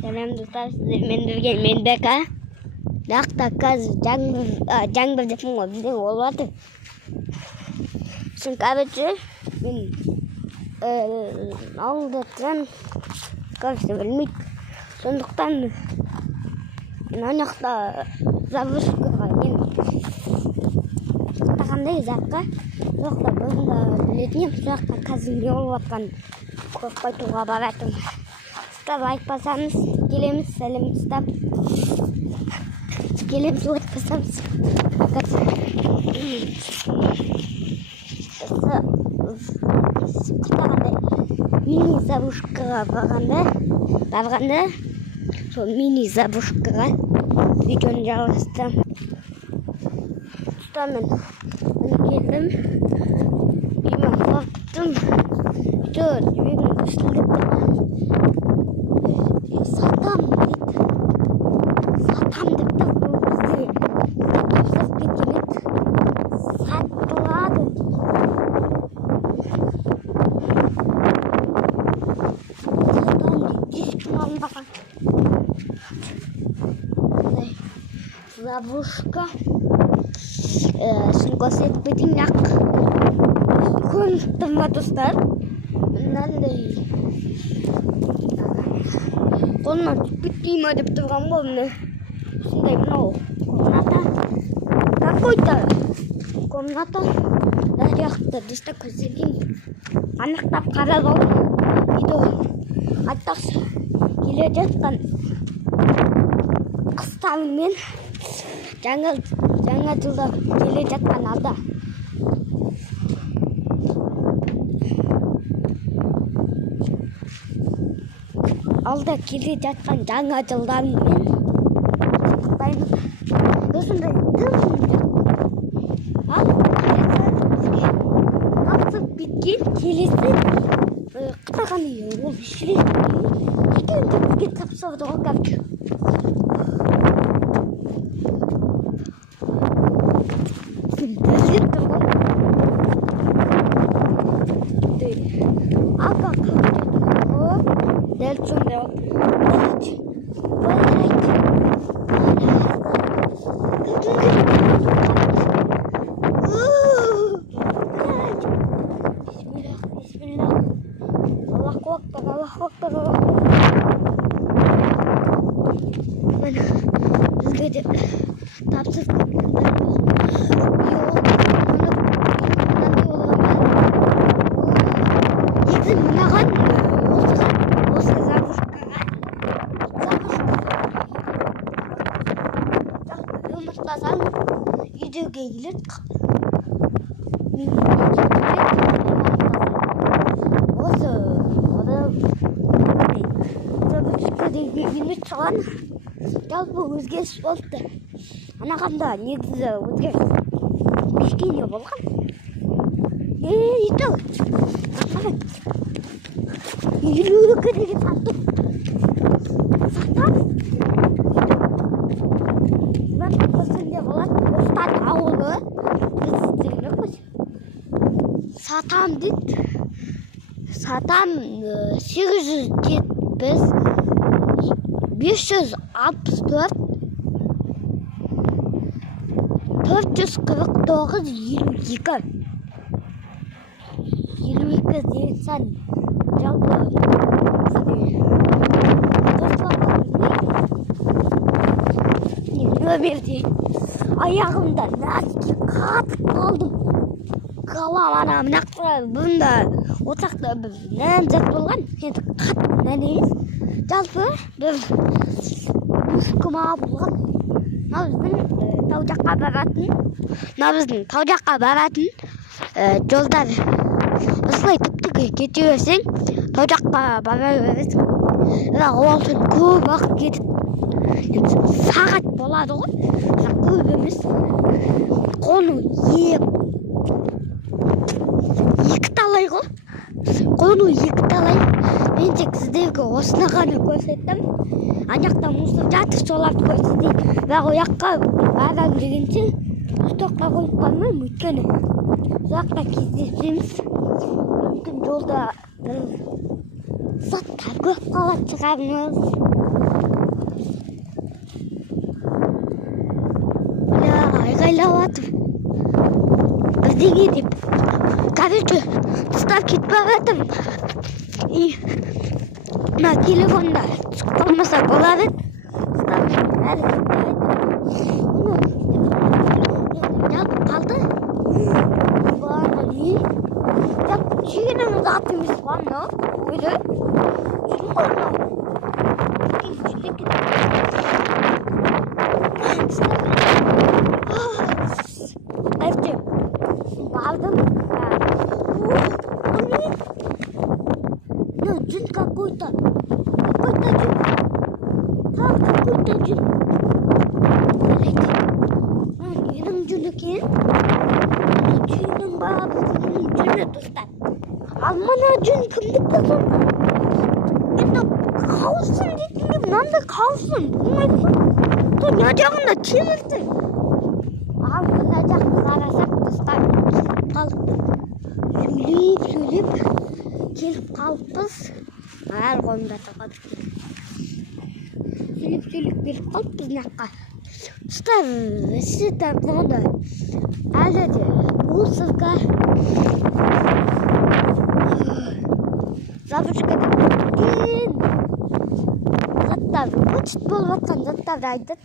Selam dostlar, sizlerle birlikte Menbeka. Kaz jang bir defin var, bizde olmadı. Şimdi kahveci ben aldatran kahvesi bilmeyip sonuçtan anakta zavuşka yani takandayız akka yoksa bunda biletiyim sırakta kazın yol vatkan korkpay tuğa baratım. Like basanız gelemiz selam istem gelemiz like basanız mini zabuşka baganda so mini zabuşka videonun жалғастырам тұтамын келдім үйіме қорқыттым үйімнің көшіліп сатам депті бұл бізде тапсырып кеткен еді сатылады сатам деп ешкім алынбаған забушка şimdi gösterip yak konuştum dostlar mындай қолымнан түспей ма деп тұрған ғой міне осындай мынау какой-то комната мына жақта десте көздеген анықтап қарап алдым видео айтпақшы келе жатқан қыстаумен жаңа жылда келе жатқан алда келе жатқан жаңа жылдармен құттықтаймын. Осындай тым тапсырып кеткен келесі қытаған ол шлем екен деп бізге тапсырды ғой кәпке. Del sonunda Bismillah. Allahu Akbar. Mana bizga de topsiz videoga gelip жалпы өзгеріс болды. Анағанда негізі өзгеріс кішкене болған. Етау. Елуге деген саттым. Саттам. Осында болады. Остан ауылы. Сатам дейді. Сатам 870 564 449 22 деген сан жалпы нөмерде аяғымда нәски қатып қалдым. Қалам мына бұнда отақта бір нәмзат болған, енді қатты нән емес. Жалпы бір үскіма болған. Біздің тау жаққа баратын жолдар осылай тіп-тігі кете берсең тау жаққа бара бересің. Бірақ ол үшін көп уақыт кетіп сағат болады ғой. Көп емес. Қону екі талай ғой. Қону екі талай. Мен тек сіздерге осыны ғана көрсеттім. Анақта мұсыр жатыр соларды көрсетейін. Бірақ ояққа барам дегенше ұстаққа қойып қалмаймын. Өйткені ұзақта кездесеміз. Мүмкін жолда заттар көп қалап шығамыз. Айғайлап атып бірдеңе деп. Короче, тастап кетіп жатырмын. Мына телефонда түсіп қалмаса болады. Жалып қалды. Жегенің зат емес па мынау? Өзі? Жүрім ғой мынау. Бардым. Ну, джин какой-то. Какой-то джин. Так, какой-то джин. Ненің джин екен? Джиннің бабы дегенің джині достар. Ал мына джин кімдікі сонда? Енді қаусын дейтінге мынандай қаусын. Болмайсың. Той мына жағында темірді. Ал мына жақты қарасақ достар. Қалыпты. Сөйлеп келіп қалыппыз. Әр қолымда тапады. Сөйлеп келіп қалыппыз мынаққа. Достар, сіздер мынандай әлі де мусорка запушкада үлкен заттар, вычет болып жатқан заттарды айтады.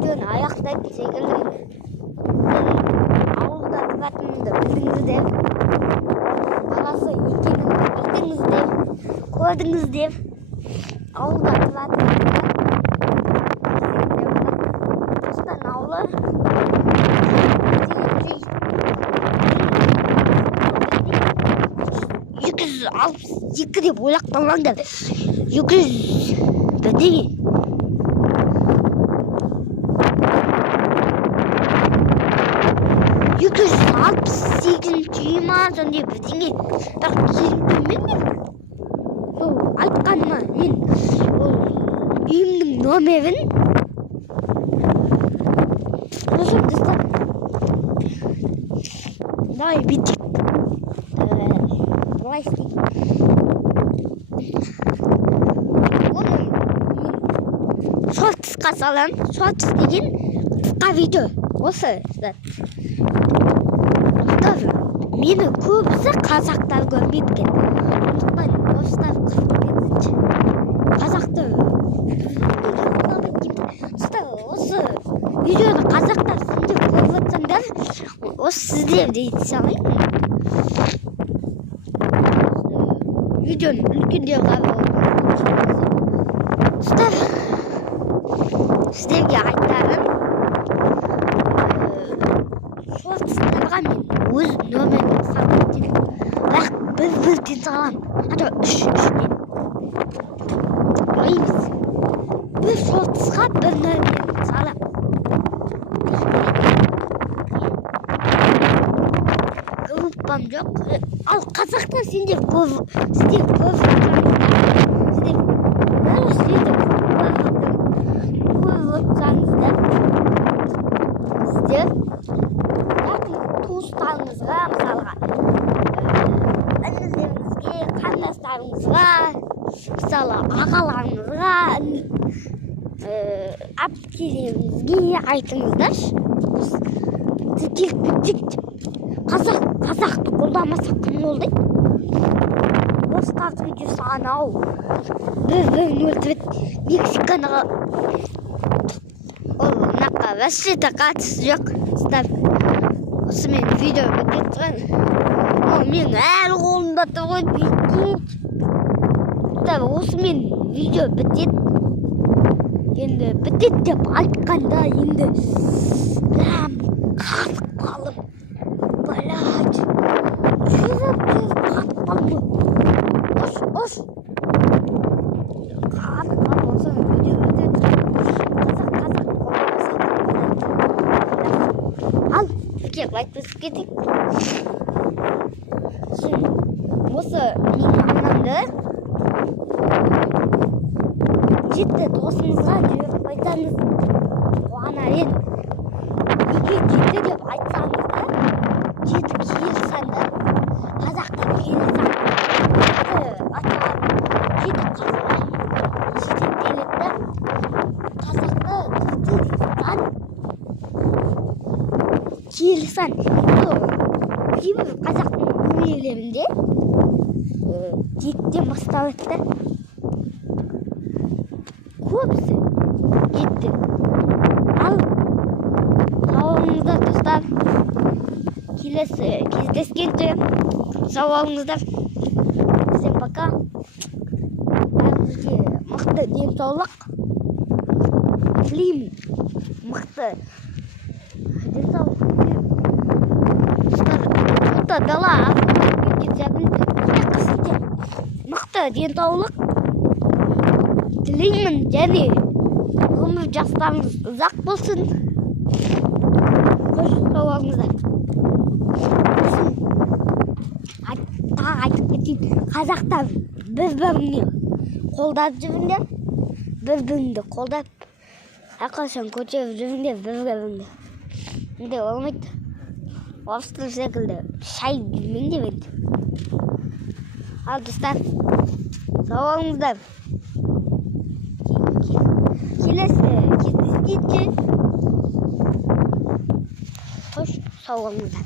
Videonu аяқтайтын секілді. Ауылда тұратынымды білдіңіздер. Баласы екенін білдіңіздер. Көрдіңіздер. Ауылда тұратынымды. Достан ауылы. 262 деп ойлап қалмаңдар. 200 бірдеңе. 268 ма сондай бірдеңе. Бірақ келмеймін мен. Сол айтқаныма мен ол үйімнің номерін осы достар. Давай бүйтейік. Былай істейік. Оны шортысқа саламын. Шортыс деген қысқа видео. Осы мені көбісі қазақтар көрмейді екен. Сондықтан осылар қызып кетсінші. Қазақты осы видеоны қазақтар сендер көріп жатсаңдар, осы сіздер дейді салайын. Видеоны үлкендер қарап достар, сіздерге айтарым. Шортыстарға мен өз номерімді салып кетемін. Бірақ бірден саламын. Ата үш-үштен. Ойымыз. Бір шортысқа бір номерімді саламын. Группам жоқ. Ал қазақтар сендер көріп жатсаңыздар. Туыстарыңызға, мысалға, інілеріңізге, қандастарыңызға, мысалы, ағаларыңызға, әпкелеріңізге айтыңыздаршы. Қазақты қолдамасақ кім қолдайды? Достардың видеосы анау. Бір-бірін өлтіріп, Мексиканыға ол мынаққа вообще-то қатысы жоқ. Осымен видео бітіп тұрған. Мен әр қолымда тұрған бүйттейін. Осымен видео бітеді. Енді бітеді деп айтқанда енді қатып қалып. Блядь. Жүріп қатып қалып. Ош. айтып кетейік. Осы менің анамды жеті досыңызға жіберіп қойсаңыз қуанар едім. Неге жеті деп айтсаңыз да, жеті киіз санды қазақтың киіз санды жеті қазақ жеті келеді. Қазақты жеті сан киіз сан. Кейбір қазақтың дүниелерінде жетіден басталады да. Көбісі жетті. Ал сау болыңыздар достар. Келесі кездескенше сау болыңыздар. Всем пока. Бәріңізге мықты денсаулық тілеймін. Мықты денсаулық тілеймін. Достар, дала мықты денсаулық тілеймін, және өмір жастарыңыз ұзақ болсын. Қош сау болыңыздар. Тағы айтып кетейін, қазақтар бір-біріне қолдап жүріңдер, бір-біріңді қолдап, әрқашан көтеріп жүріңдер бір-біріңді. Енді болмайды. Орыстың секілді шай жүрмеңдер енді. Ал достар, сау болыңыздар. Келесі кездескенше қош сау болыңыздар.